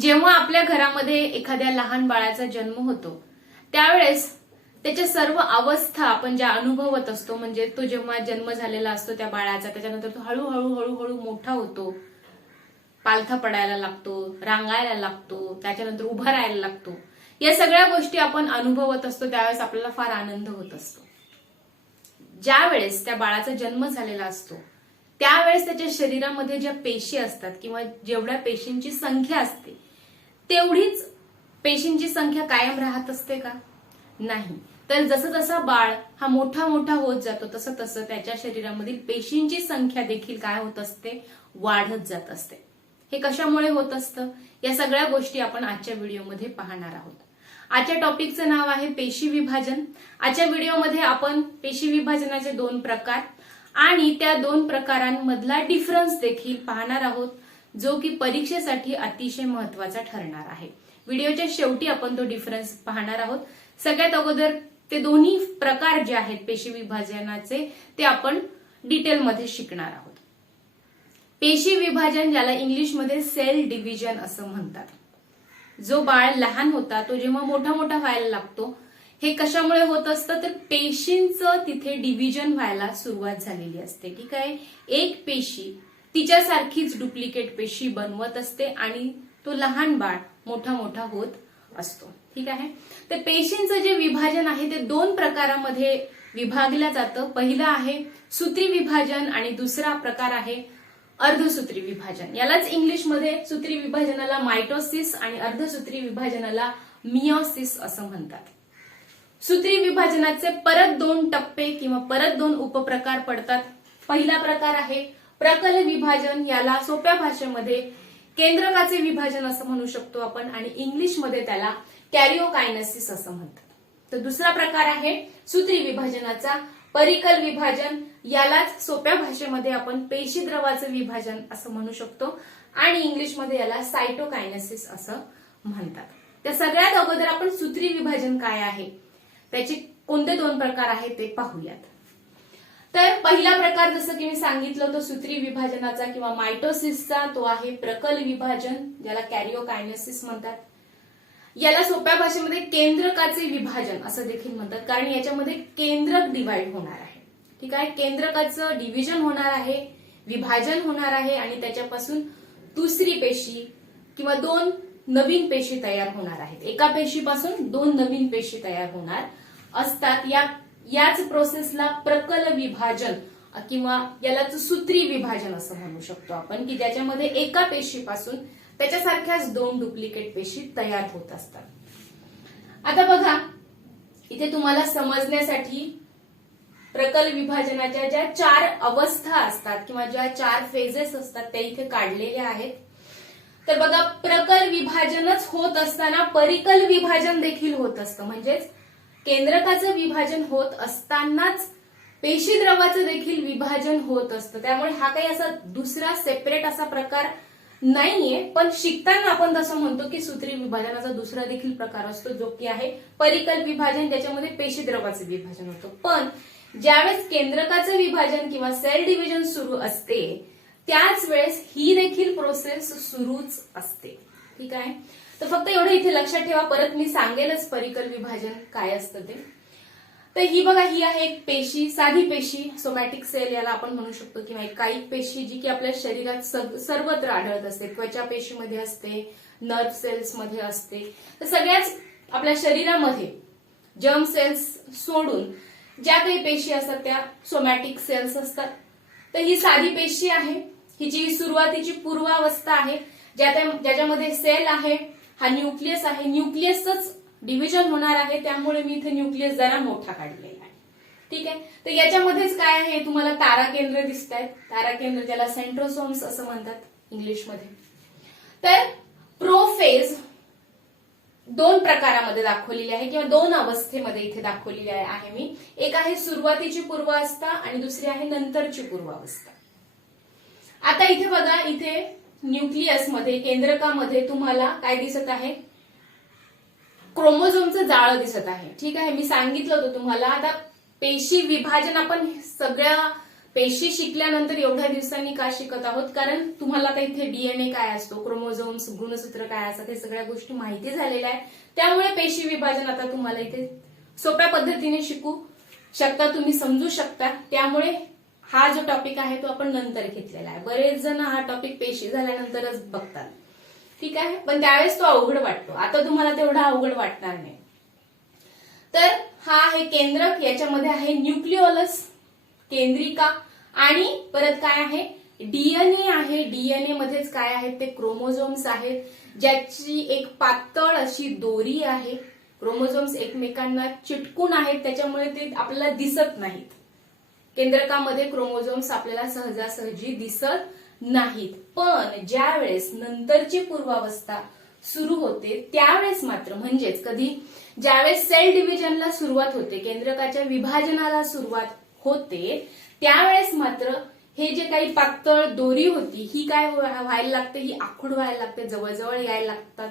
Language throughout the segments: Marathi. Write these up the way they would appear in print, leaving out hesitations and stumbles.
जेव्हा आपल्या घरामध्ये एखाद्या लहान बाळाचा जन्म होतो त्यावेळेस त्याच्या सर्व अवस्था आपण ज्या अनुभवत असतो, म्हणजे तो जेव्हा जन्म झालेला असतो त्या बाळाचा, त्याच्यानंतर तो हळूहळू हळूहळू मोठा होतो, पालथा पडायला लागतो, रांगायला लागतो, त्याच्यानंतर उभा राहायला लागतो, या सगळ्या गोष्टी आपण अनुभवत असतो त्यावेळेस आपल्याला फार आनंद होत असतो. ज्या वेळेस त्या बाळाचा जन्म झालेला असतो त्यावेळेस त्याच्या शरीरामध्ये ज्या पेशी असतात किंवा जेवढ्या पेशींची संख्या असते तेवढीच पेशींची संख्या कायम राहत असते का? नाही. तर जसं जसं बाळ हा मोठा मोठा होत जातो तसं तसं त्याच्या शरीरामधील पेशींची संख्या देखील काय होत असते? वाढत जात असते. हे कशामुळे होत असतं? या सगळ्या गोष्टी आपण आजच्या व्हिडिओमध्ये पाहणार आहोत. आजच्या टॉपिकचं नाव आहे पेशी विभाजन. आजच्या व्हिडिओमध्ये आपण पेशी विभाजनाचे 2 प्रकार आणि त्या 2 प्रकारांमधला डिफरन्स देखील पाहणार आहोत, जो की परीक्षेसाठी अतिशय महत्वाचा ठरणार आहे. व्हिडिओच्या शेवटी आपण तो डिफरन्स पाहणार आहोत. सगळ्यात अगोदर ते दोन्ही प्रकार जे आहेत पेशी विभाजनाचे ते आपण डिटेलमध्ये शिकणार आहोत. पेशी विभाजन, ज्याला इंग्लिशमध्ये सेल डिव्हिजन असं म्हणतात. जो बाळ लहान होता तो जेव्हा मोठा मोठा व्हायला लागतो, हे कशामुळे होत असतं? तर पेशींचं तिथे डिव्हिजन व्हायला सुरुवात झालेली असते. ठीक आहे. एक पेशी तिच्यासारखीच डुप्लिकेट पेशी बनवत असते आणि तो लहान बाळ मोठा मोठा होत असतो. ठीक आहे. तर पेशींचं जे विभाजन आहे ते 2 प्रकारामध्ये विभागलं जातं. पहिलं आहे सूत्री विभाजन आणि दुसरा प्रकार आहे अर्धसूत्री विभाजन. यालाच इंग्लिशमध्ये सूत्री विभाजनाला मायटोसिस आणि अर्धसूत्री विभाजनाला मियोसिस असं म्हणतात. सूत्री विभाजनाचे परत 2 टप्पे किंवा परत 2 उपप्रकार पडतात. पहिला प्रकार आहे प्रकल विभाजन. याला सोप्या भाषेमध्ये केंद्रकाचे विभाजन असं म्हणू शकतो आपण आणि इंग्लिशमध्ये त्याला कॅरिओकायनेसिस असं म्हणतात. तर दुसरा प्रकार आहे सूत्री विभाजनाचा परिकल विभाजन. यालाच सोप्या भाषेमध्ये आपण पेशीद्रवाचं विभाजन असं म्हणू शकतो आणि इंग्लिशमध्ये याला सायटोकायनेसिस असं म्हणतात. त्या सगळ्यात अगोदर आपण सूत्री विभाजन काय आहे, त्याचे कोणते 2 प्रकार आहेत ते पाहूयात. तर पहिला प्रकार जसं की मी सांगितलं तो सूत्री विभाजनाचा किंवा मायटोसिसचा, तो आहे प्रकल विभाजन, ज्याला कॅरिओकायनेसिस म्हणतात. याला सोप्या भाषेमध्ये केंद्रकाचे विभाजन असं देखील म्हणतात, कारण याच्यामध्ये केंद्रक डिवाइड होणार आहे. ठीक आहे. केंद्रकाचं डिव्हिजन होणार आहे, विभाजन होणार आहे आणि त्याच्यापासून दुसरी पेशी किंवा 2 नवीन पेशी तयार होणार आहेत. एका पेशीपासून 2 नवीन पेशी तयार होणार असतात. याच प्रोसेसला प्रकल विभाजन किंवा यालाच सूत्री विभाजन असं म्हणू शकतो आपण, की ज्याच्यामध्ये एका पेशीपासून त्याच्यासारख्याच 2 डुप्लिकेट पेशी तयार होत असतात. आता बघा, इथे तुम्हाला समजण्यासाठी प्रकल विभाजनाच्या ज्या 4 अवस्था असतात किंवा ज्या 4 फेजेस असतात त्या इथे काढलेल्या आहेत. तर बघा, प्रकल विभाजनच होत असताना परिकल विभाजन देखील होत असतं. म्हणजेच केंद्रकाचं विभाजन होत असतानाच पेशीद्रवाचं देखील विभाजन होत असतं. त्यामुळे हा काही असा दुसरा सेपरेट असा प्रकार नाहीये, पण शिकताना आपण तसं म्हणतो की सूत्री विभाजनाचा दुसरा देखील प्रकार असतो, जो की आहे परिकल विभाजन, ज्याच्यामध्ये पेशीद्रवाचं विभाजन होतं. पण ज्यावेळेस केंद्रकाचं विभाजन किंवा सेल डिव्हिजन सुरू असते त्याच वेळेस ही देखील प्रोसेस सुरूच असते. ठीक आहे. तर फक्त एवढं इथे लक्षात ठेवा, परत मी सांगेलच परिकल विभाजन काय असतं ते. तर ही बघा, ही आहे एक पेशी, साधी पेशी, सोमॅटिक सेल याला आपण म्हणू शकतो, किंवा एक कायिक पेशी जी की आपल्या शरीरात सर्वत्र आढळत असते. त्वचा पेशीमध्ये असते, नर्व्ह सेल्स मध्ये असते. तर सगळ्याच आपल्या शरीरामध्ये जर्म सेल्स सोडून ज्या काही पेशी असतात त्या सोमॅटिक सेल्स असतात. तर ही साधी पेशी आहे, हिची सुरुवातीची पूर्वावस्था आहे, ज्याच्यामध्ये सेल आहे, हा न्यूक्लियस आहे. न्यूक्लियसच डिव्हिजन होणार आहे, त्यामुळे मी इथे न्यूक्लियस जरा मोठा काढलेला आहे. ठीक आहे. तर याच्यामध्येच काय आहे, तुम्हाला ताराकेंद्र दिसत आहेत. ताराकेंद्र, ज्याला सेंट्रोसोम्स असं म्हणतात इंग्लिशमध्ये. तर प्रोफेज 2 प्रकारामध्ये दाखवलेली आहे किंवा 2 अवस्थेमध्ये इथे दाखवलेली आहे मी. एक आहे सुरुवातीची पूर्वावस्था आणि दुसरी आहे नंतरची पूर्वावस्था. आता इथे बघा, इथे न्यूक्लियसमध्ये, केंद्रकामध्ये तुम्हाला काय दिसत आहे? क्रोमोझोमचं जाळं दिसत आहे. ठीक आहे. मी सांगितलं होतं तुम्हाला, आता पेशी विभाजन आपण सगळ्या पेशी शिकल्यानंतर एवढ्या दिवसांनी का शिकत आहोत, कारण तुम्हाला आता इथे डीएनए काय असतो, क्रोमोझोम्स, गुणसूत्र काय असतात, हे सगळ्या गोष्टी माहिती झालेल्या आहेत. त्यामुळे पेशी विभाजन आता तुम्हाला इथे सोप्या पद्धतीने शिकू शकता, तुम्ही समजू शकता. त्यामुळे हा जो टॉपिक आहे तो आपण नंतर घेतलेला आहे. बरेच जण हा टॉपिक पेशी झाल्यानंतरच बघतात, ठीक आहे, पण त्यावेळेस तो अवघड वाटतो. आता तुम्हाला तेवढा अवघड वाटणार नाही. तर हा आहे केंद्रक, याच्यामध्ये आहे न्यूक्लिओलस, केंद्रिका, आणि परत काय आहे, डीएनए आहे. डीएनए मध्येच काय आहेत, ते क्रोमोझोम्स आहेत, ज्याची एक पातळ अशी दोरी आहे. क्रोमोझोम्स एकमेकांना चिटकून आहेत, त्याच्यामुळे ते आपल्याला दिसत नाहीत. केंद्रकामध्ये क्रोमोझोम्स आपल्याला सहजासहजी दिसत नाहीत. पण ज्या वेळेस नंतरची पूर्वावस्था सुरू होते त्यावेळेस मात्र, म्हणजेच कधी, ज्यावेळेस सेल डिव्हिजनला सुरुवात होते, केंद्रकाच्या विभाजनाला सुरुवात होते, त्यावेळेस मात्र हे जे काही पातळ दोरी होती ही काय व्हायला लागते, ही आखूड व्हायला लागते, जवळजवळ यायला लागतात.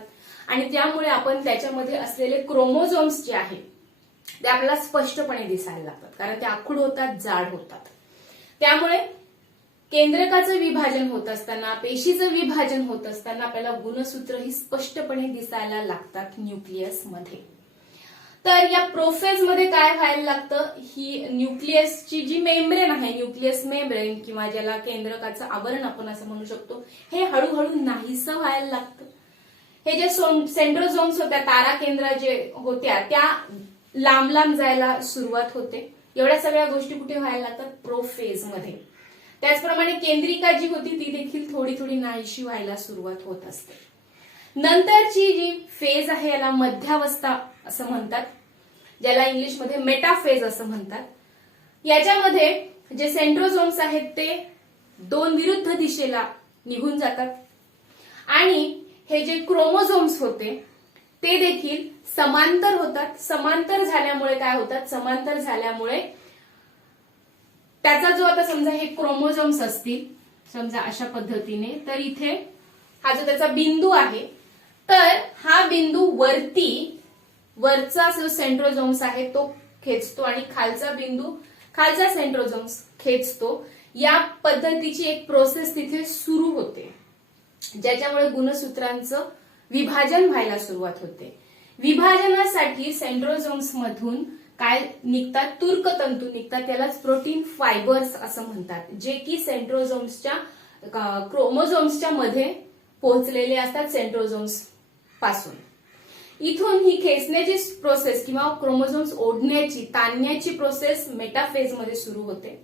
आणि त्यामुळे आपण त्याच्यामध्ये असलेले क्रोमोझोम्स जे आहेत ते आपल्याला स्पष्टपणे दिसायला लागतात, कारण ते आखूड होतात, जाड होतात. त्यामुळे केंद्रकाचं विभाजन होत असताना, पेशीचं विभाजन होत असताना आपल्याला गुणसूत्र ही स्पष्टपणे दिसायला लागतात न्यूक्लियसमध्ये. तर या प्रोफेज मध्ये काय व्हायला लागतं, ही न्यूक्लियसची जी मेम्ब्रेन आहे, न्यूक्लियस मेम्ब्रेन, किंवा ज्याला केंद्रकाचं आवरण आपण असं म्हणू शकतो, हे हळूहळू नाहीसं व्हायला लागतं. हे जे सेंट्रोझोम्स होत्या, तारा केंद्र जे होत्या, त्या लांब लांब जायला सुरुवात होते. एवढ्या सगळ्या गोष्टी कुठे व्हायला लागतात, प्रोफेज मध्ये. त्याचप्रमाणे केंद्रिका जी होती ती देखील थोडी थोडी नाहीशी व्हायला सुरुवात होत असते. नंतरची जी फेज आहे याला मध्यावस्था असं म्हणतात, ज्याला इंग्लिशमध्ये मेटाफेज असं म्हणतात. याच्यामध्ये जे सेंट्रोझोम्स आहेत ते दोन विरुद्ध दिशेला निघून जातात, आणि हे जे क्रोमोझोम्स होते ते देखील समांतर होतात. समांतर झाल्यामुळे काय होतात, समांतर झाल्यामुळे त्याचा जो, आता समजा हे क्रोमोझोम्स असतील, समजा अशा पद्धतीने, तर इथे हा जो त्याचा बिंदू आहे, तर हा बिंदू वरचा जो सेंट्रोझोम्स आहे तो खेचतो, आणि खालचा बिंदू खालचा सेंट्रोझोम्स खेचतो. या पद्धतीची एक प्रोसेस तिथे सुरू होते, ज्याच्यामुळे गुणसूत्रांचं विभाजन व्हायला सुरुवात होते. विभाजनासाठी सेंट्रोझोम्स मधून काय निघतात, तूर्कतंतू निघतात, त्यालाच प्रोटीन फायबर्स असं म्हणतात, जे की सेंट्रोझोम्सच्या क्रोमोझोम्सच्या मध्ये पोहोचलेले असतात सेंट्रोझोम्स पासून. इथून ही खेचण्याची प्रोसेस किंवा क्रोमोझोम्स ओढण्याची, ताणण्याची प्रोसेस मेटाफेज मध्ये सुरू होते.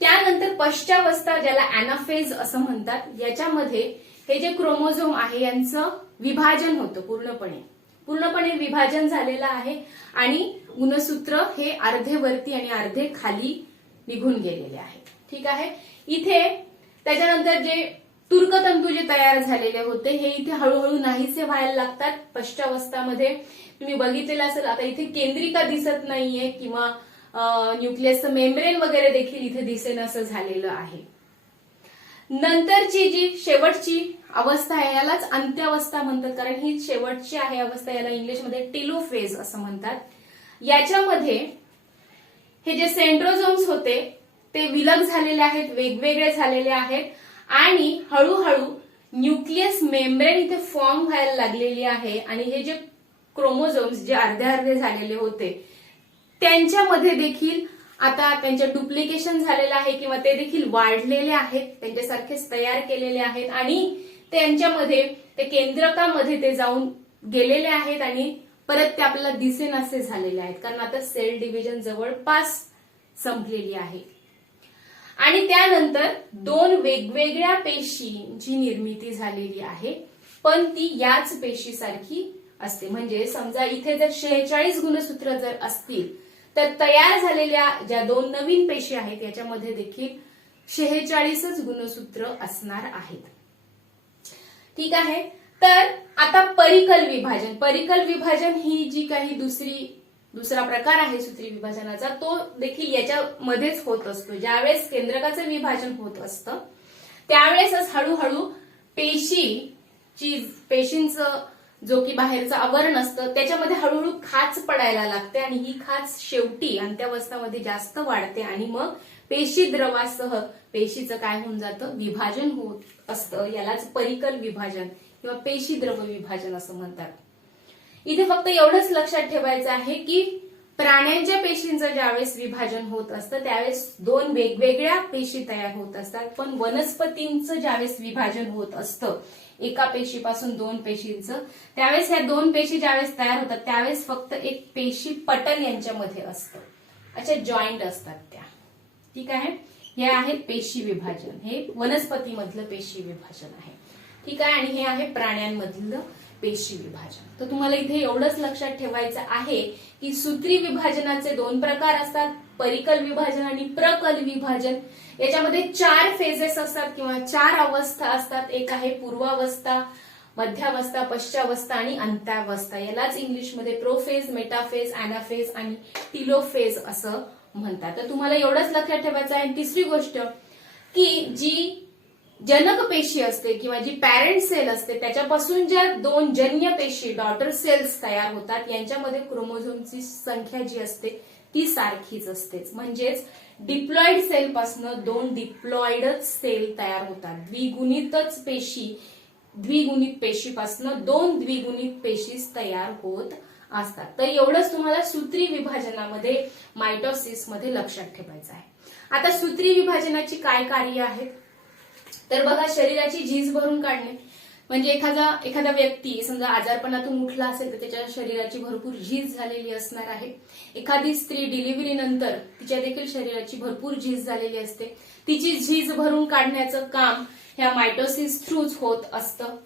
त्यानंतर पश्चावस्था, ज्याला अॅनाफेज असं म्हणतात, याच्यामध्ये हे जे क्रोमोझोम आहे यांचं विभाजन होतं, पूर्णपणे विभाजन झालेलं आहे, आणि गुणसूत्र हे अर्धे वरती आणि अर्धे खाली निघून गेलेले आहेत. ठीक आहे. इथे त्याच्यानंतर जे तूर्कतंतू जे तयार झालेले होते हे इथे हळूहळू नाहीसे व्हायला लागतात. पश्चावस्थामध्ये तुम्ही बघितलेलं असेल, आता इथे केंद्रिका दिसत नाहीये, किंवा न्यूक्लियसचं मेम्ब्रेन वगैरे देखील इथे दिसेनासं झालेलं आहे. नंतरची जी शेवटची अवस्था आहे यालाच अंत्यावस्था म्हणतात, कारण ही शेवटची आहे अवस्था, याला इंग्लिशमध्ये टेलोफेज असं म्हणतात. याच्यामध्ये हे जे सेंट्रोझोम्स होते ते विलग झालेले आहेत, वेगवेगळे झालेले आहेत, आणि हळूहळू न्यूक्लियस मेम्ब्रेन इथे फॉर्म व्हायला लागलेली आहे, आणि हे जे क्रोमोझोम्स जे अर्धे अर्धे झालेले होते त्यांच्यामध्ये देखील आता त्यांचे डुप्लिकेशन झालेलं आहे, किंवा ते देखील वाढलेले आहेत, त्यांच्यासारखेच तयार केलेले आहेत, आणि त्यांच्यामध्ये ते केंद्रकामध्ये ते जाऊन गेलेले आहेत, आणि परत ते आपल्याला दिसेनासे झालेले आहेत, कारण आता सेल डिव्हिजन जवळपास संपलेली आहे. आणि त्यानंतर दोन वेगवेगळ्या पेशींची निर्मिती झालेली आहे, पण ती याच पेशीसारखी असते. म्हणजे समजा इथे जर 46 गुणसूत्र जर असतील, तर तयार झालेल्या ज्या दोन नवीन पेशी आहेत याच्यामध्ये देखील 46च गुणसूत्र असणार आहेत. ठीक आहे. तर आता परिकल विभाजन ही जी काही दुसरा प्रकार आहे सूत्री विभाजनाचा, तो देखील याच्यामध्येच होत असतो. ज्यावेळेस केंद्रकाचं विभाजन होत असतं त्यावेळेसच हळूहळू पेशींचं जो की बाहेरचं आवरण असतं त्याच्यामध्ये हळूहळू खाच पडायला लागते आणि ही खाच शेवटी अंत्यावस्थामध्ये जास्त वाढते आणि मग पेशी द्रवासह पेशीचं काय होऊन जातं, विभाजन होत असतं. यालाच परिकल विभाजन किंवा पेशी द्रव विभाजन असं म्हणतात. इथे फक्त एवढंच लक्षात ठेवायचं आहे की प्राण्यांच्या पेशींचं ज्यावेळेस विभाजन होत असतं त्यावेळेस दोन वेगवेगळ्या पेशी तयार होत असतात, पण वनस्पतींचं ज्यावेळेस विभाजन होत असतं एका पेशीपासून दोन पेशींचं, त्यावेळेस ह्या दोन पेशी ज्यावेळेस तयार होतात त्यावेळेस फक्त एक पेशी पटल यांच्यामध्ये असतं. अच्छा, जॉईंट असतात त्या. ठीक आहे, हे आहे पेशी विभाजन. हे वनस्पतीमधलं पेशी विभाजन आहे. ठीक आहे, आणि हे आहे प्राण्यांमधलं पेशी विभाजन. तर तुम्हाला इथे एवढंच लक्षात ठेवायचं आहे की सूत्री विभाजनाचे दोन प्रकार असतात, परिकल विभाजन आणि प्रकल विभाजन. याच्यामध्ये 4 फेजेस असतात किंवा 4 अवस्था असतात. एक आहे पूर्वावस्था, मध्यावस्था, पश्चावस्था आणि अंत्यावस्था. यालाच इंग्लिशमध्ये प्रोफेज, मेटाफेज, अॅनाफेज आणि टिलोफेज असं म्हणतात. तर तुम्हाला एवढंच लक्षात ठेवायचं आहे. तिसरी गोष्ट की जी जनक पेशी असते किंवा जी पॅरेंट सेल असते त्याच्यापासून ज्या दोन जन्य पेशी डॉटर सेल्स तयार होतात यांच्यामध्ये क्रोमोझोमची संख्या जी असते ती सारखीच असते. म्हणजेच डिप्लॉइड सेल पासून 2 डिप्लॉइड सेल तयार होतात. द्विगुणित पेशीपासून 2 द्विगुणित पेशी तयार होत असतात. तर एवढंच तुम्हाला सूत्री विभाजनामध्ये मायटोसिस मध्ये लक्षात ठेवायचं आहे. आता सूत्री विभाजनाची काय कार्य आहेत तर बघा, शरीराची झीज भरून काढणे. म्हणजे एखादा व्यक्ती समजा आजारपणातून उठला असेल तर त्याच्या शरीराची भरपूर झीज झालेली असणार आहे. एखादी स्त्री डिलिव्हरी नंतर तिच्या देखील शरीराची भरपूर झीज झालेली असते. तिची झीज भरून काढण्याचं काम ह्या मायटोसिस थ्रूच होत असतं.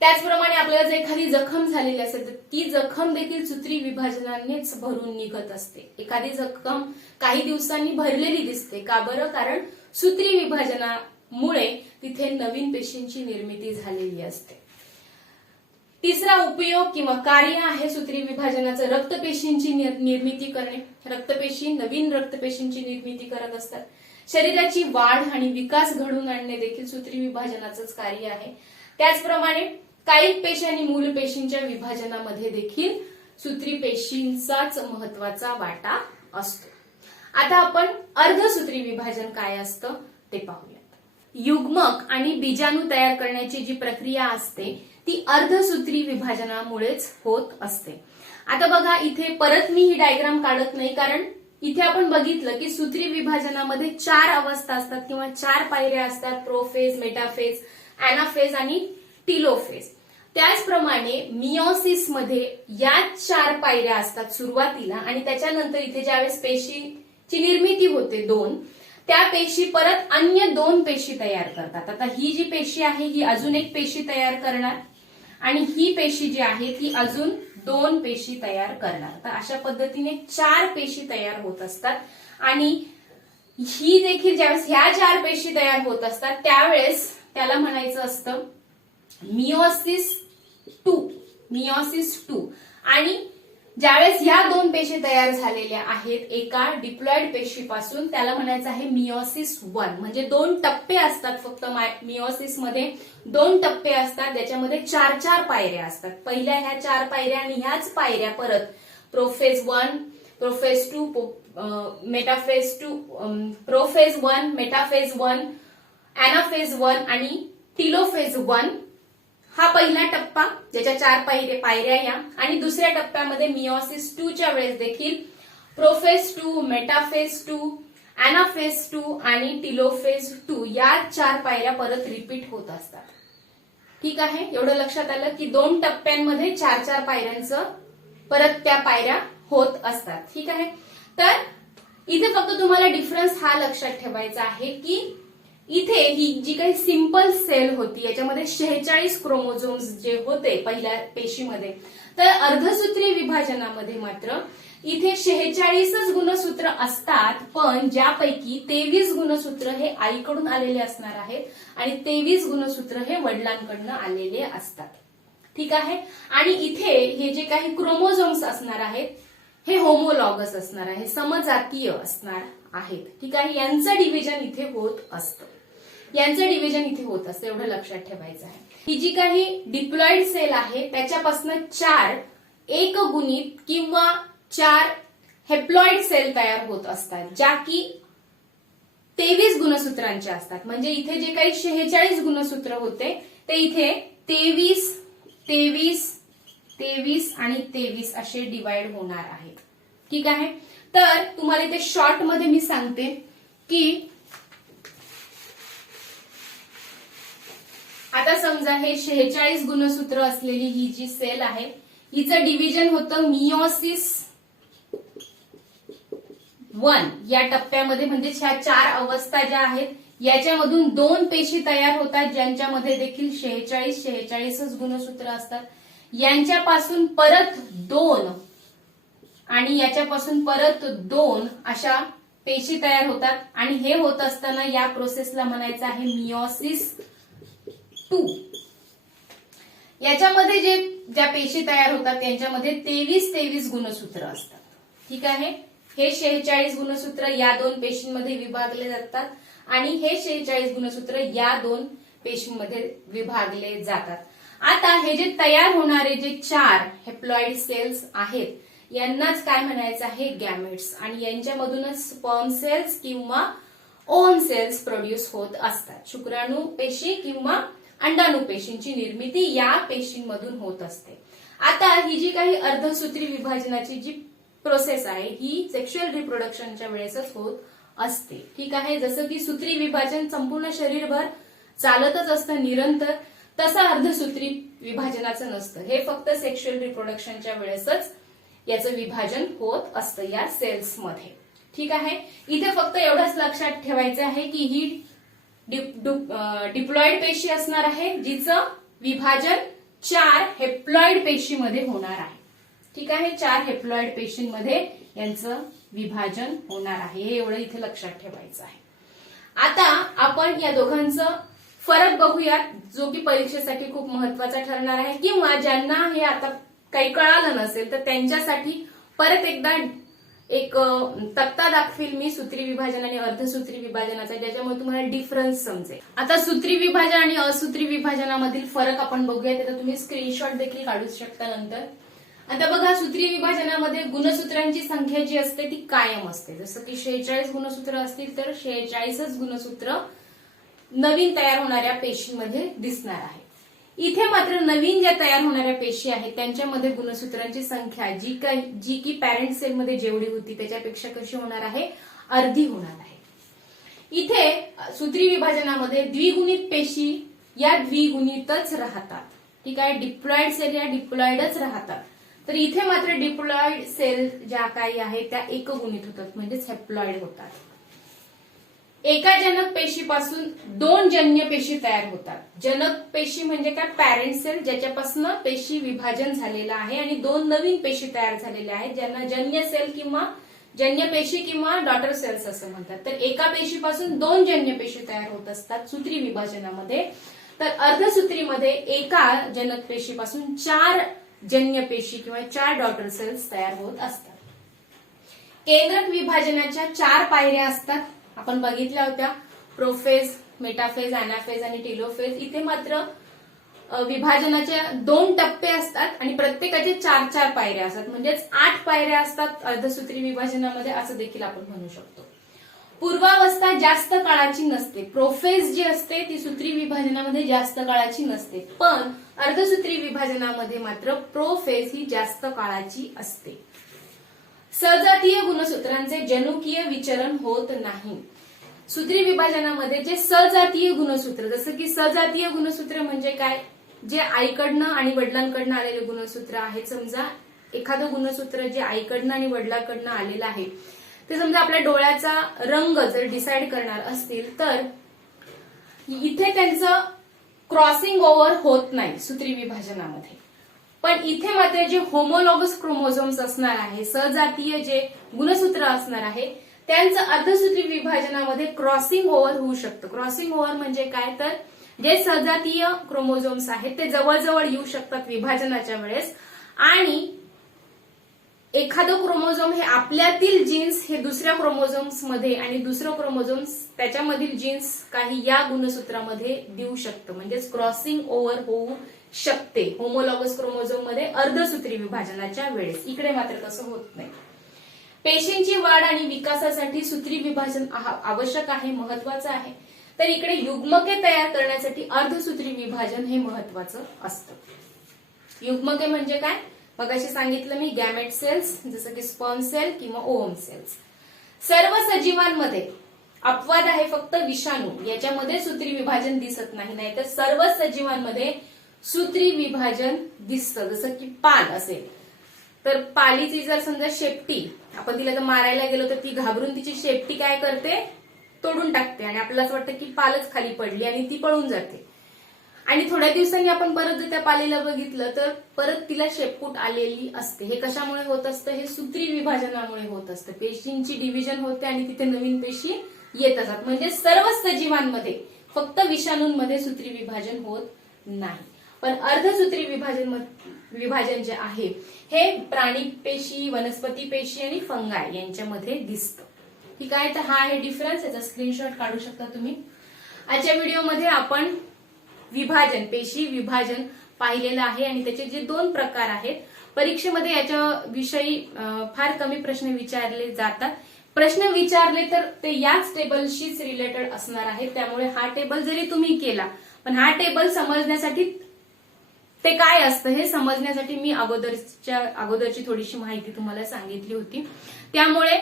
त्याचप्रमाणे आपल्याला जर एखादी जखम झालेली असेल तर ती जखम देखील सूत्री विभाजनानेच भरून निघत असते. एखादी जखम काही दिवसांनी भरलेली दिसते. का बरं? कारण सूत्री विभाजनामुळे तिथे नवीन पेशींची निर्मिती झालेली असते. तिसरा उपयोग किंवा कार्य आहे सूत्री विभाजनाचं रक्तपेशींची निर्मिती करणे. नवीन रक्तपेशींची निर्मिती करत असतात. शरीराची वाढ आणि विकास घडवून आणणे देखील सूत्री विभाजनाचंच कार्य आहे. त्याचप्रमाणे काही पेशी आणि मूल पेशींच्या विभाजनामध्ये देखील सूत्री पेशींचाच महत्वाचा वाटा असतो. आता आपण अर्धसूत्री विभाजन काय असतं ते पाहूयात. युग्मक आणि बीजाणू तयार करण्याची जी प्रक्रिया असते ती अर्धसूत्री विभाजनामुळेच होत असते. आता बघा, इथे परत मी ही डायग्राम काढत नाही कारण इथे आपण बघितलं की सूत्री विभाजनामध्ये 4 अवस्था असतात किंवा 4 पायऱ्या असतात. प्रोफेज, मेटाफेज, अॅनाफेज आणि टिलोफेज. त्याचप्रमाणे मियोसिस मध्ये या 4 पायऱ्या असतात सुरुवातीला आणि त्याच्यानंतर इथे ज्यावेळेस पेशीची निर्मिती होते 2, त्या पेशी परत अन्य 2 पेशी तयार करतात. आता ही जी पेशी आहे ही अजून एक पेशी तयार करणार आणि ही पेशी जी आहे ती अजून 2 पेशी तयार करणार. तर अशा पद्धतीने 4 पेशी तयार होत असतात आणि ही देखील ज्यावेळेस ह्या 4 पेशी तयार होत असतात त्यावेळेस त्याला म्हणायचं असतं मियोसिस 2 आणि ज्यावेळेस ह्या 2 पेशी तयार झालेल्या आहेत एका डिप्लॉइड पेशीपासून त्याला म्हणायचं आहे मियोसिस 1. म्हणजे 2 टप्पे असतात. फक्त मियोसिस मध्ये 2 टप्पे असतात. त्याच्यामध्ये 4 पायऱ्या असतात. पहिल्या ह्या 4 पायऱ्या आणि ह्याच पायऱ्या परत prophase 1, prophase 2, metaphase 2, prophase 1, metaphase 1, अॅनाफेज 1 आणि टिलोफेज 1 हा पहिला टप्पा ज्याच्या 4 पायऱ्या या. आणि दुसऱ्या टप्प्यामध्ये मियोसिस 2च्या वेळेस देखील प्रोफेज 2, मेटाफेज 2, अॅनाफेज 2 आणि टिलोफेज 2 या 4 पायऱ्या परत रिपीट होत असतात. ठीक आहे, एवढं लक्षात आलं की 2 टप्प्यांमध्ये 4 पायऱ्यांचं परत त्या पायऱ्या होत असतात. ठीक आहे, तर इथे फक्त तुम्हाला डिफरन्स हा लक्षात ठेवायचा आहे की इथे ही जी काही सिंपल सेल होती याच्यामध्ये 46 क्रोमोझोम्स जे होते पहिल्या पेशीमध्ये, तर अर्धसूत्री विभाजनामध्ये मात्र इथे 46च गुणसूत्र असतात. पण ज्यापैकी 23 गुणसूत्र हे आईकडून आलेले असणार आहेत आणि 23 गुणसूत्र हे वडिलांकडून आलेले असतात. ठीक आहे, आणि इथे हे जे काही क्रोमोझोम्स असणार आहेत हे होमोलॉगस असणार आहे, समजातीय असणार आहेत. ठीक आहे, यांचं डिव्हिजन इथे होत असतं. एवढं लक्षात ठेवायचं आहे. ही जी काही डिप्लॉइड सेल आहे त्याच्यापासून 4 एकगुणित किंवा 4 हेप्लॉइड सेल तयार होत असतात, ज्या की 23 गुणसूत्रांचे असतात. म्हणजे इथे जे काही 46 गुणसूत्र होते ते इथे 23, 23, 23 आणि 23 असे डिवाइड होणार आहेत. ठीक आहे. तर तुम्हाला इथे शॉर्ट मध्ये मी सांगते की आता समजा हे 46 गुणसूत्र असलेली ही जी सेल आहे हिचं डिव्हिजन होतं मियोसिस 1 या टप्प्यामध्ये. म्हणजे ह्या 4 अवस्था ज्या आहेत याच्यामधून 2 पेशी तयार होतात ज्यांच्यामध्ये देखील 46 गुणसूत्र असतात. यांच्यापासून परत 2 आणि याच्यापासून परत 2 अशा पेशी तयार होतात आणि हे होत असताना या प्रोसेसला म्हणायचं आहे मियोसिस 2. याच्यामध्ये ज्या पेशी तयार होतात त्यांच्यामध्ये 23 गुणसूत्र असतात. ठीक आहे. हे 46 गुणसूत्र या 2 पेशींमध्ये विभागले जातात आणि हे 46 गुणसूत्र या 2 पेशींमध्ये विभागले जातात. आता हे जे तयार होणारे जे 4 हेप्लॉइड सेल्स आहेत यांनाच काय म्हणायचं आहे, गॅमेट्स. आणि यांच्यामधूनच स्पर्म सेल्स किंवा ओव्हम सेल्स प्रोड्यूस होत असतात. शुक्राणू पेशी किंवा अंडाणू पेशींची निर्मिती या पेशींमधून होत असते. आता ही जी काही अर्धसूत्री विभाजनाची जी प्रोसेस आहे ही सेक्शुअल रिप्रोडक्शनच्या वेळेसच होत असते. ठीक आहे. जसं की सूत्री विभाजन संपूर्ण शरीरभर चालतच असतं निरंतर, तसं अर्धसूत्री विभाजनाचं नसतं. हे फक्त सेक्शुअल रिप्रोडक्शनच्या वेळेसच याचं विभाजन होत असतं या सेल्समध्ये. ठीक आहे. इथे फक्त एवढंच लक्षात ठेवायचं आहे की ही डिप्लॉइड पेशी असणार आहे जिचं विभाजन 4 हेप्लॉइड पेशीमध्ये होणार आहे. ठीक आहे. 4 हेप्लॉइड पेशींमध्ये यांचं विभाजन होणार आहे. हे एवढं इथे लक्षात ठेवायचं आहे. आता आपण या दोघांचं फरक बघूयात, जो की परीक्षेसाठी खूप महत्वाचा ठरणार आहे, किंवा ज्यांना हे आता काही कळालं नसेल तर त्यांच्यासाठी परत एकदा एक तक्ता दाखवील मी सूत्री विभाजन आणि अर्धसूत्री विभाजनाचा, ज्याच्यामुळे तुम्हाला डिफरन्स समजेल. आता सूत्री विभाजन आणि असूत्री विभाजनामधील फरक आपण बघूया. त्याचा तुम्ही स्क्रीनशॉट देखील काढू शकता नंतर. आता बघा, सूत्री विभाजनामध्ये गुणसूत्रांची संख्या जी असते ती कायम असते. जसं की 46 गुणसूत्र असतील तर 46च गुणसूत्र नवीन तयार होणाऱ्या पेशींमध्ये दिसणार आहे. इथे मात्र नवीन ज्या तयार होणाऱ्या पेशी आहेत त्यांच्यामध्ये गुणसूत्रांची संख्या जी की पॅरेंट सेलमध्ये जेवढी होती त्याच्यापेक्षा कशी होणार आहे, अर्धी होणार आहे. इथे सूत्री विभाजनामध्ये द्विगुणित पेशी या द्विगुणितच राहतात. ठीक आहे. डिप्लॉइड सेल या डिप्लॉइडच राहतात. तर इथे मात्र डिप्लॉइड सेल ज्या काही आहेत त्या एकगुणित होतात, म्हणजेच हेप्लॉइड होतात. एका जनक पेशीपासून 2 जन्य पेशी तयार होतात. जनक पेशी म्हणजे काय, पॅरेंट सेल ज्याच्यापासून पेशी विभाजन झालेलं आहे आणि 2 नवीन पेशी तयार झालेल्या आहेत ज्यांना जन्य सेल किंवा जन्य पेशी किंवा डॉटर सेल्स असं म्हणतात. तर एका पेशीपासून 2 जन्य पेशी तयार होत असतात सूत्री विभाजनामध्ये. तर अर्धसूत्रीमध्ये एका जनक पेशीपासून 4 जन्य पेशी किंवा 4 डॉटर सेल्स तयार होत असतात. केंद्रक विभाजनाच्या 4 पायऱ्या असतात. आपण बघितल्या होत्या, प्रोफेज, मेटाफेज, अॅनाफेज आणि टेलोफेज. इथे मात्र विभाजनाचे 2 टप्पे असतात आणि प्रत्येकाचे 4 पायऱ्या असतात, म्हणजेच 8 पायऱ्या असतात अर्धसूत्री विभाजनामध्ये असं देखील आपण म्हणू शकतो. पूर्वावस्था जास्त काळाची नसते. प्रोफेज जी असते ती सूत्री विभाजनामध्ये जास्त काळाची नसते, पण अर्धसूत्री विभाजनामध्ये मात्र प्रोफेज ही जास्त काळाची असते. सजातीय गुणसूत्रांचे जनुकीय विचरण होत नाही. सूत्री विभाजनामध्ये जे सजातीय गुणसूत्र, जसं की सजातीय गुणसूत्र म्हणजे काय, जे आईकडनं आणि वडिलांकडनं आलेले गुणसूत्र आहेत. समजा एखादं गुणसूत्र जे आईकडनं आणि वडिलांकडनं आलेलं आहे ते समजा आपल्या डोळ्याचा रंग जर डिसाईड करणार असतील तर इथे त्यांचं क्रॉसिंग ओव्हर होत नाही सूत्री विभाजनामध्ये. पण इथे मात्र जे होमोलॉगस क्रोमोझोम्स असणार आहे, सजातीय जे गुणसूत्र असणार आहे, त्यांचं अर्धसूत्री विभाजनामध्ये क्रॉसिंग ओव्हर होऊ शकतं. क्रॉसिंग ओव्हर म्हणजे काय, तर जे सजातीय क्रोमोझोम्स आहेत ते जवळजवळ येऊ शकतात विभाजनाच्या वेळेस आणि एखादं क्रोमोझोम हे आपल्यातील जीन्स हे दुसऱ्या क्रोमोझोम्स मध्ये आणि दुसरं क्रोमोझोम्स त्याच्यामधील जीन्स काही या गुणसूत्रामध्ये देऊ शकतं, म्हणजेच क्रॉसिंग ओव्हर होऊ शकते होमोलॉगस क्रोमोझोम मध्ये अर्धसूत्री विभाजनाच्या वेळेस. इकडे मात्र तसं होत नाही. पेशींची वाढ आणि विकासासाठी सूत्री विभाजन आवश्यक आहे, महत्वाचं आहे. तर इकडे युग्मके तयार करण्यासाठी अर्धसूत्री विभाजन हे महत्वाचं असतं. युग्मके म्हणजे काय, मगाशी सांगितलं मी, गॅमेट सेल्स जसं की स्पर्म सेल किंवा ओव्हम सेल्स. सर्व सजीवांमध्ये अपवाद आहे फक्त विषाणू, याच्यामध्ये सूत्री विभाजन दिसत नाही. नाहीतर सर्व सजीवांमध्ये सूत्री विभाजन दिसतं. जसं की पाल असेल तर पालीची जर समजा शेपटी आपण तिला जर मारायला गेलो तर ती घाबरून तिची शेपटी काय करते, तोडून टाकते आणि आपल्याला असं वाटतं की पालच खाली पडली आणि ती पळून जाते. आणि थोड्या दिवसांनी आपण परत जर त्या पालीला बघितलं तर परत तिला शेपूट आलेली असते. हे कशामुळे होत असतं, हे सूत्री विभाजनामुळे होत असतं. पेशींची डिव्हिजन होते आणि तिथे नवीन पेशी येत असतात. म्हणजे सर्व सजीवांमध्ये, फक्त विषाणूंमध्ये सूत्री विभाजन होत नाही. पण अर्धसूत्री विभाजन जे आहे हे प्राणी पेशी, वनस्पती पेशी आणि फंगाय यांच्यामध्ये दिसतं. ठीक आहे, तर हा आहे डिफरन्स. याचा स्क्रीनशॉट काढू शकता तुम्ही. आजच्या व्हिडिओमध्ये आपण विभाजन, पेशी विभाजन पाहिलेलं आहे आणि त्याचे जे 2 प्रकार आहेत. परीक्षेमध्ये याच्याविषयी फार कमी प्रश्न विचारले जातात. प्रश्न विचारले तर ते याच टेबलशीच रिलेटेड असणार आहेत. त्यामुळे हा टेबल जरी तुम्ही केला, पण हा टेबल समजण्यासाठी, ते काय असतं हे समजण्यासाठी मी अगोदरची थोडीशी माहिती तुम्हाला सांगितली होती. त्यामुळे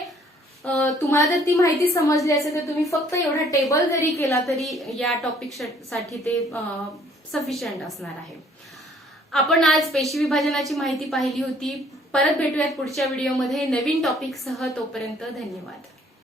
तुम्हाला जर ती माहिती समजली असेल तर तुम्ही फक्त एवढा टेबल जरी केला तरी या टॉपिक साठी ते सफिशियंट असणार आहे. आपण आज पेशी विभाजनाची माहिती पाहिली होती. परत भेटूयात पुढच्या व्हिडिओमध्ये नवीन टॉपिकसह. तोपर्यंत धन्यवाद.